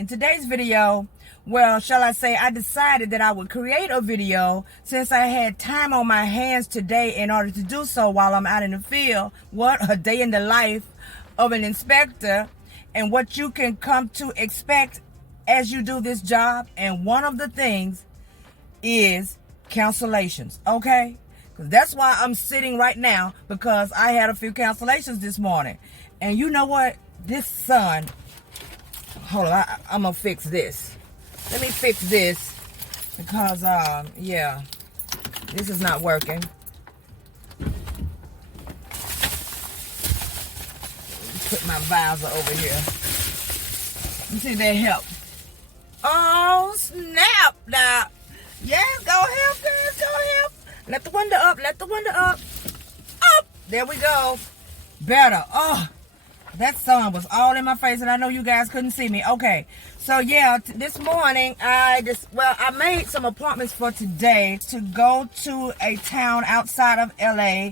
In today's video, well, shall I say, I decided that I would create a video since I had time on my hands today in order to do so while I'm out in the field. What a day in the life of an inspector and what you can come to expect as you do this job. And one of the things is cancellations, okay? Because that's why I'm sitting right now, because I had a few cancellations this morning. And you know what? This sun, hold on, I'm gonna fix this. Let me fix this because, yeah, this is not working. Put my visor over here. You see that help? Oh, snap now. Yes, go help, guys, go help. Let the window up, let the window up. Up, there we go. Better. Oh, that sun was all in my face, and I know you guys couldn't see me. Okay, so yeah, this morning I made some appointments for today to go to a town outside of LA,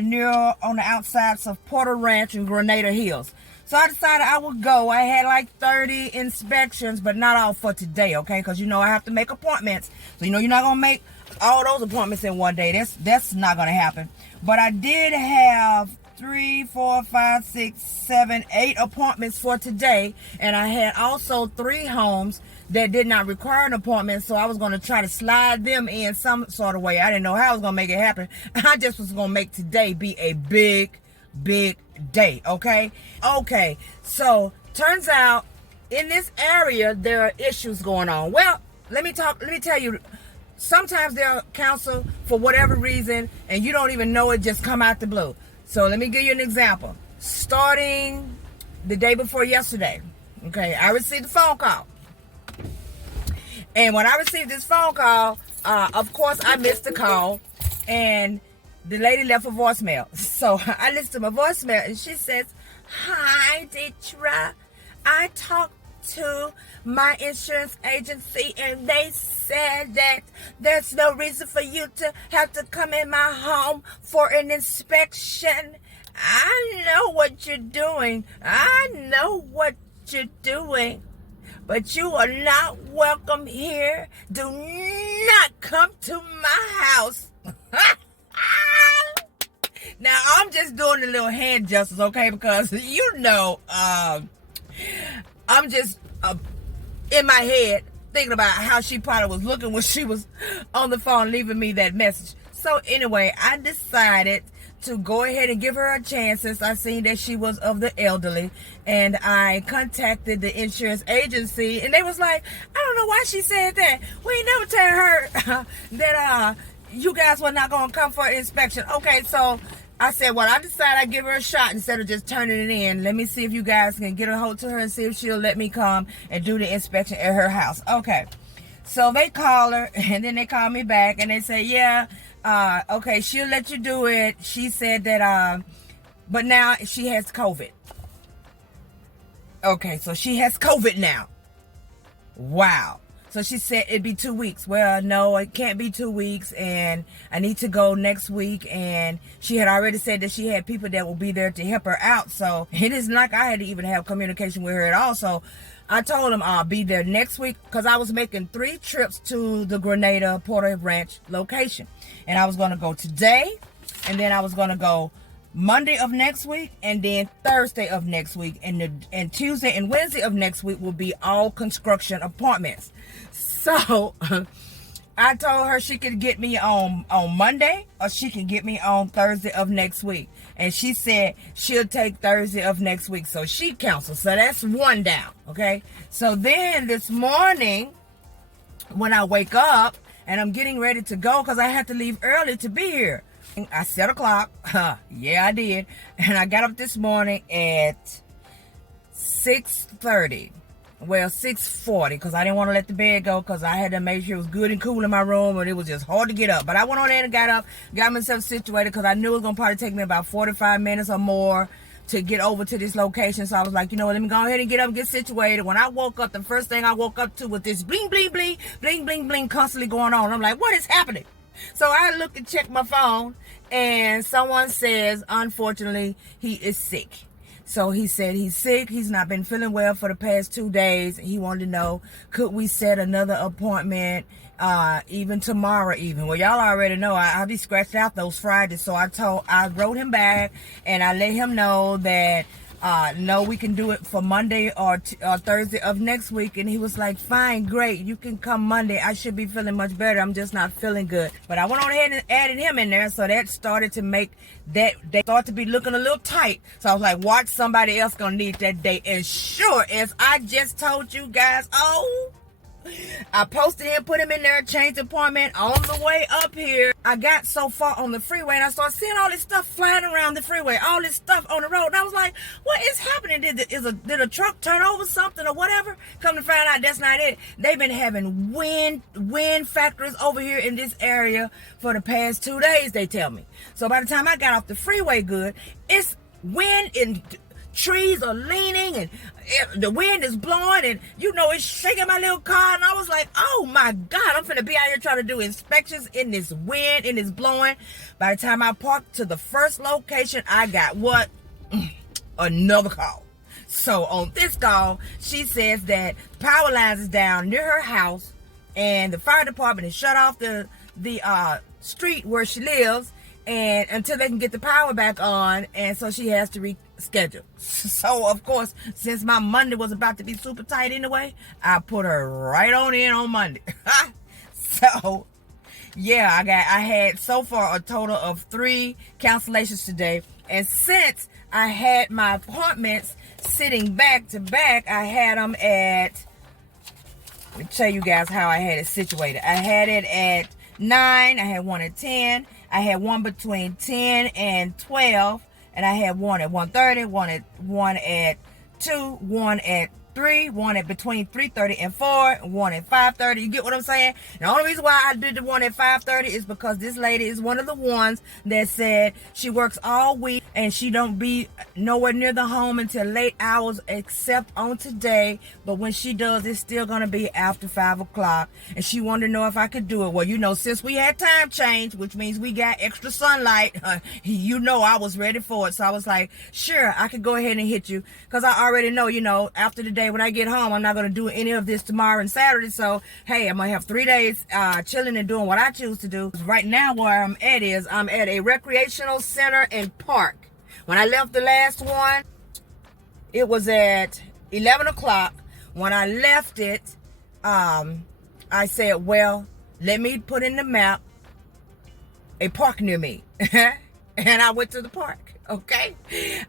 near on the outsides of Porter Ranch and Grenada Hills. So I decided I would go. I had like 30 inspections, but not all for today, okay? Because you know I have to make appointments. So you know you're not gonna make all those appointments in one day. That's not gonna happen. But I did have 3, 4, 5, 6, 7, 8 appointments for today, and I had also 3 homes that did not require an appointment, so I was going to try to slide them in some sort of way. I didn't know how I was going to make it happen. I just was going to make today be a big day, okay? Okay, so turns out in this area there are issues going on. Well, let me tell you, sometimes they'll cancel for whatever reason, and you don't even know it, just come out the blue. So let me give you an example. Starting the day before yesterday, okay, I received a phone call. And when I received this phone call, of course, I missed the call. And the lady left a voicemail. So I listened to my voicemail, and she says, "Hi, Deetra. I talked to my insurance agency, and they said that there's no reason for you to have to come in my home for an inspection. I know what you're doing. I know what you're doing. But you are not welcome here. Do not come to my house." Now, I'm just doing a little hand gestures, okay? Because, you know, I'm just in my head thinking about how she probably was looking when she was on the phone leaving me that message. So anyway, I decided to go ahead and give her a chance since I seen that she was of the elderly. And I contacted the insurance agency, and they was like, "I don't know why she said that. We ain't never tell her that you guys were not going to come for an inspection." Okay, so I said, well, I decided I'd give her a shot instead of just turning it in. Let me see if you guys can get a hold to her and see if she'll let me come and do the inspection at her house. Okay. So they call her, and then they call me back, and they say, yeah, okay, she'll let you do it. She said that, but now she has COVID. Okay, so she has COVID now. Wow. So she said it'd be 2 weeks. Well, no, it can't be 2 weeks, and I need to go next week. And she had already said that she had people that will be there to help her out. So it isn't like I had to even have communication with her at all. So I told them I'll be there next week, because I was making 3 trips to the Grenada Porter Ranch location. And I was going to go today, and then I was going to go Monday of next week, and then Thursday of next week, and Tuesday and Wednesday of next week will be all construction appointments. So I told her she could get me on Monday, or she can get me on Thursday of next week, and she said she'll take Thursday of next week. So she canceled. So that's 1 down. Okay, so then this morning when I wake up and I'm getting ready to go, because I had to leave early to be here, I set a clock. Yeah, I did. And I got up this morning at 6:30. Well, 6:40, because I didn't want to let the bed go, because I had to make sure it was good and cool in my room, and it was just hard to get up. But I went on there and got up, got myself situated, because I knew it was going to probably take me about 45 minutes or more to get over to this location. So I was like, you know what, let me go ahead and get up and get situated. When I woke up, the first thing I woke up to was this bling, bling, bling, bling, bling, bling constantly going on. I'm like, what is happening? So I look and check my phone, and someone says, unfortunately, he is sick. So he said he's sick. He's not been feeling well for the past 2 days. He wanted to know, could we set another appointment even tomorrow even? Well, y'all already know I'll be scratched out those Fridays. So I wrote him back and I let him know that no, we can do it for Monday or Thursday of next week. And he was like, fine, great, you can come Monday. I should be feeling much better. I'm just not feeling good. But I went on ahead and added him in there, so that started to make that they start to be looking a little tight. So I was like, watch, somebody else gonna need that date. And sure as I just told you guys, I posted him, put him in there, changed the appointment. On the way up here, I got so far on the freeway and I started seeing all this stuff flying around the freeway, all this stuff on the road. And I was like, what is happening? Did a truck turn over something or whatever? Come to find out, that's not it. They've been having wind factors over here in this area for the past 2 days, they tell me. So by the time I got off the freeway good, it's wind and trees are leaning and the wind is blowing and it's shaking my little car. And I was like, oh my God, I'm finna be out here trying to do inspections in this wind and it's blowing. By the time I parked to the first location, I got what? Another call. So on this call, she says that power lines is down near her house and the fire department has shut off the street where she lives and until they can get the power back on, and so she has to reschedule. So of course, since my Monday was about to be super tight anyway, I put her right on in on Monday. So yeah, I had so far a total of 3 cancellations today, and since I had my appointments sitting back to back, I had them at, let me tell you guys how I had it situated. I had it at 9, I had one at 10, I had one between 10 and 12, and I had one at 1:30, one at 2, one at 3, one at between 3:30 and 4, one at 5:30. You get what I'm saying? The only reason why I did the one at 5:30 is because this lady is one of the ones that said she works all week and she don't be nowhere near the home until late hours except on today. But when she does, it's still going to be after 5 o'clock. And she wanted to know if I could do it. Well, since we had time change, which means we got extra sunlight, I was ready for it. So I was like, sure, I could go ahead and hit you. Because I already know, after the day when I get home, I'm not going to do any of this tomorrow and Saturday. So, hey, I'm going to have 3 days chilling and doing what I choose to do. Right now, where I'm at is I'm at a recreational center and park. When I left the last one, it was at 11 o'clock. When I left it, I said, well, let me put in the map a park near me. And I went to the park. Okay,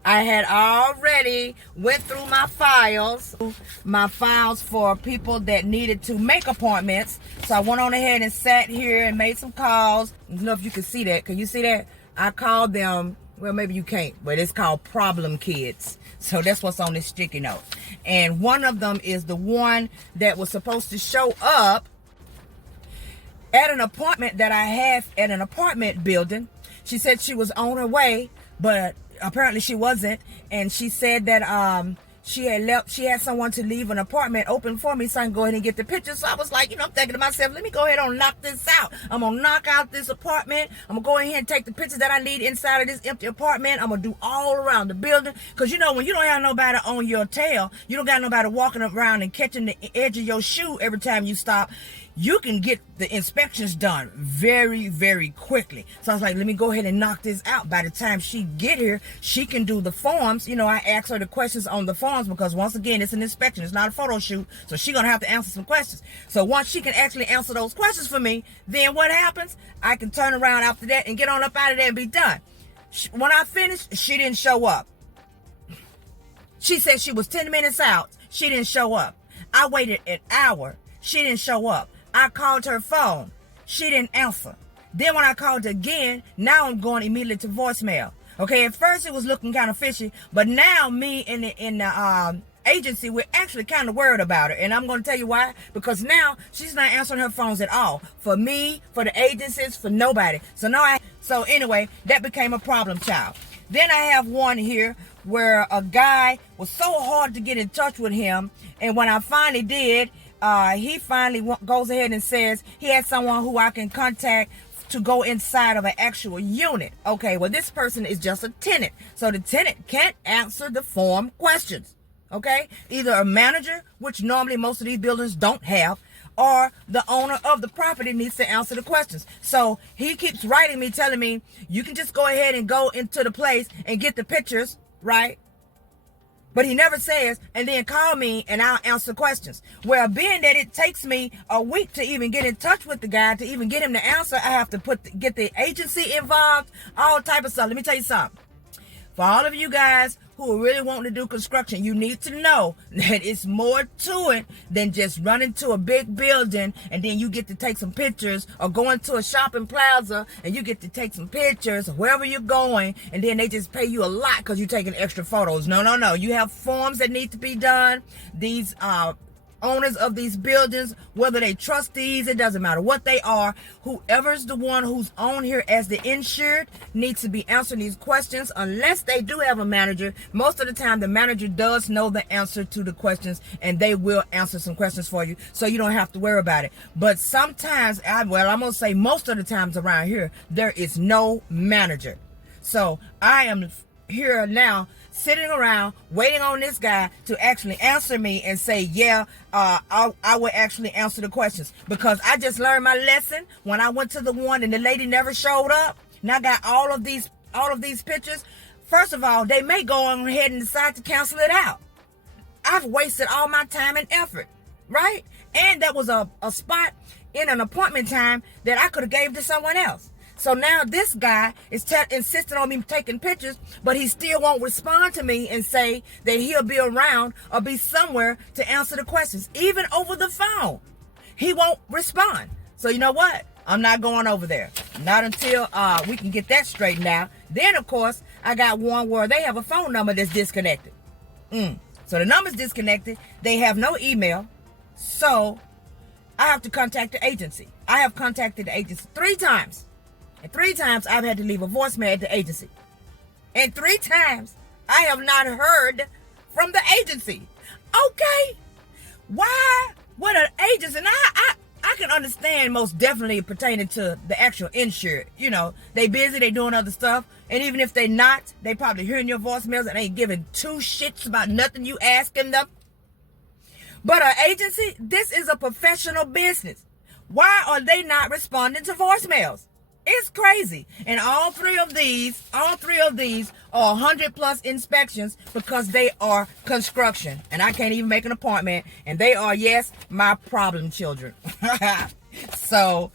I had already went through my files for people that needed to make appointments. So I went on ahead and sat here and made some calls. I don't know if you can see that. Can you see that? I called them, well, maybe you can't, but it's called problem kids. So that's what's on this sticky note. And one of them is the one that was supposed to show up at an appointment that I have at an apartment building. She said she was on her way, but apparently she wasn't. And she said that she had someone to leave an apartment open for me so I can go ahead and get the pictures. So I was like, I'm thinking to myself, let me go ahead and knock this out. I'm going to knock out this apartment. I'm going to go ahead and take the pictures that I need inside of this empty apartment. I'm going to do all around the building. Because, when you don't have nobody on your tail, you don't got nobody walking around and catching the edge of your shoe every time you stop, you can get the inspections done very, very quickly. So I was like, let me go ahead and knock this out. By the time she get here, she can do the forms. I asked her the questions on the forms because, once again, it's an inspection. It's not a photo shoot. So she's going to have to answer some questions. So once she can actually answer those questions for me, then what happens? I can turn around after that and get on up out of there and be done. When I finished, she didn't show up. She said she was 10 minutes out. She didn't show up. I waited an hour. She didn't show up. I called her phone. She didn't answer. Then when I called again, now I'm going immediately to voicemail. Okay, at first it was looking kind of fishy, but now me in the agency, we're actually kind of worried about her. And I'm going to tell you why. Because now she's not answering her phones at all. For me, for the agencies, for nobody. So anyway, that became a problem child. Then I have one here where a guy was so hard to get in touch with him. And when I finally did, he finally goes ahead and says he has someone who I can contact to go inside of an actual unit. Okay, well, this person is just a tenant. So the tenant can't answer the form questions. Okay, either a manager, which normally most of these buildings don't have, or the owner of the property needs to answer the questions. So he keeps writing me, telling me, you can just go ahead and go into the place and get the pictures, right? But he never says, and then call me and I'll answer questions. Well, being that it takes me a week to even get in touch with the guy, to even get him to answer, I have to get the agency involved, all type of stuff. Let me tell you something. For all of you guys who are really wanting to do construction, you need to know that it's more to it than just running to a big building and then you get to take some pictures, or going to a shopping plaza and you get to take some pictures wherever you're going, and then they just pay you a lot because you're taking extra photos. No. You have forms that need to be done. These owners of these buildings, whether they trustees, it doesn't matter what they are, whoever's the one who's on here as the insured needs to be answering these questions. Unless they do have a manager, most of the time the manager does know the answer to the questions and they will answer some questions for you, so you don't have to worry about it. But sometimes, I'm gonna say most of the times around here, there is no manager. So I am here now sitting around waiting on this guy to actually answer me and say, yeah, I will actually answer the questions, because I just learned my lesson when I went to the one and the lady never showed up. Now I got all of these pictures. First of all, they may go on ahead and decide to cancel it out. I've wasted all my time and effort, right? And that was a spot in an appointment time that I could have gave to someone else. So now this guy is insisting on me taking pictures, but he still won't respond to me and say that he'll be around or be somewhere to answer the questions. Even over the phone, he won't respond. So you know what? I'm not going over there. Not until we can get that straightened out. Then, of course, I got one where they have a phone number that's disconnected. So the number's disconnected. They have no email. So I have to contact the agency. I have contacted the agency 3 times. And 3 times I've had to leave a voicemail at the agency. And 3 times I have not heard from the agency. Okay. Why would an agency? And I can understand most definitely pertaining to the actual insured. You know, they busy, they doing other stuff. And even if they not, they probably hearing your voicemails and ain't giving 2 shits about nothing you asking them. But an agency, this is a professional business. Why are they not responding to voicemails? It's crazy. And all three of these are 100+ inspections, because they are construction. And I can't even make an appointment. And they are, yes, my problem children. So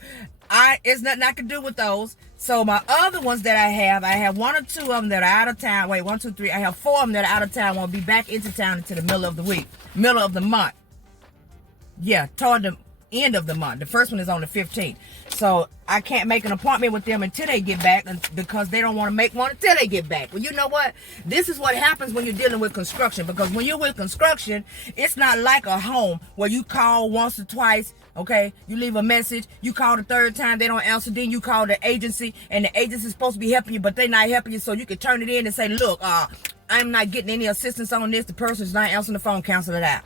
it's nothing I can do with those. So my other ones that I have 1 or 2 of them that are out of town. Wait, 1, 2, 3. I have 4 of them that are out of town. Won't be back into town until the middle of the month. Yeah, toward the end of the month. The first one is on the 15th. So I can't make an appointment with them until they get back, because they don't want to make one until they get back. Well, you know what? This is what happens when you're dealing with construction, because when you're with construction, it's not like a home where you call once or twice. Okay, you leave a message, you call the 3rd time, they don't answer, then you call the agency, and the agency is supposed to be helping you, but they're not helping you, so you can turn it in and say, look, I'm not getting any assistance on this, the person's not answering the phone, cancel it out.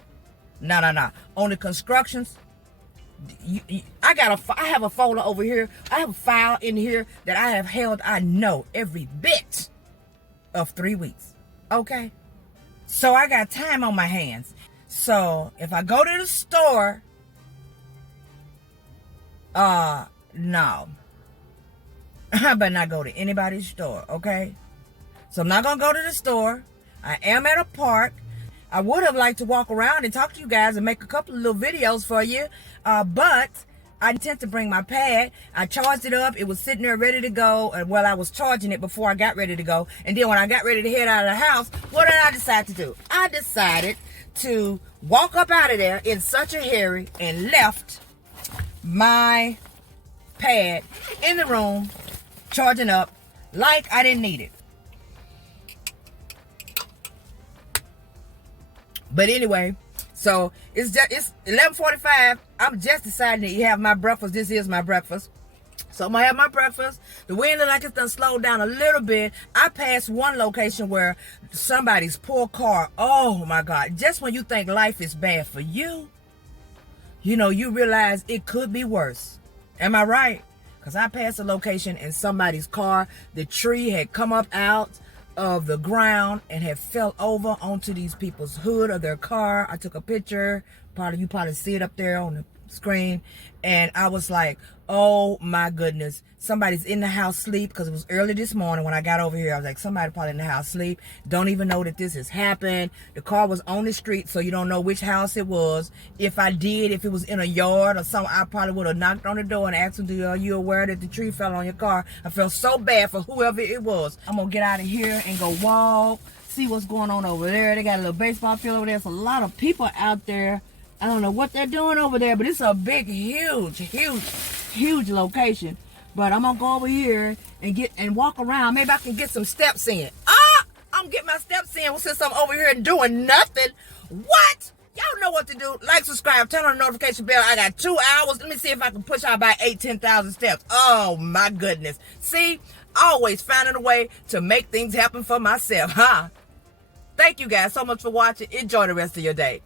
No. On the constructions, I have a folder over here. I have a file in here that I have held, I know, every bit of 3 weeks. Okay? So I got time on my hands. So if I go to the store, no. I better not go to anybody's store, okay? So I'm not going to go to the store. I am at a park. I would have liked to walk around and talk to you guys and make a couple of little videos for you. But I intend to bring my pad. I charged it up. It was sitting there ready to go. And well, I was charging it before I got ready to go. And then when I got ready to head out of the house, what did I decide to do? I decided to walk up out of there in such a hurry and left my pad in the room, charging up like I didn't need it. But anyway, so it's 11:45. I'm just deciding to have my breakfast. This is my breakfast. So I'm going to have my breakfast. The wind looks like it's done slowed down a little bit. I passed one location where somebody's poor car. Oh my God. Just when you think life is bad for you, you know, you realize it could be worse. Am I right? because I passed a location in somebody's car. The tree had come up out of the ground and had fell over onto these people's hood of their car. I took a picture. You probably see it up there on the screen. And I was like, oh my goodness, somebody's in the house sleep, because it was early this morning when I got over here. I was like, somebody probably in the house sleep, don't even know that this has happened. The car was on the street, so you don't know which house it was. If it was in a yard or something, I probably would have knocked on the door and asked them, are you aware that the tree fell on your car? I felt so bad for whoever it was. I'm gonna get out of here and go walk, see what's going on over there. They got a little baseball field over there. There's a lot of people out there. I don't know what they're doing over there, but it's a big, huge location. But I'm gonna go over here and walk around. Maybe I can get some steps in. I'm getting my steps in since I'm over here doing nothing. What? Y'all know what to do. Like, subscribe, turn on the notification bell. I got 2 hours. Let me see if I can push out about 10,000 steps. Oh my goodness. See, always finding a way to make things happen for myself, huh? Thank you guys so much for watching. Enjoy the rest of your day.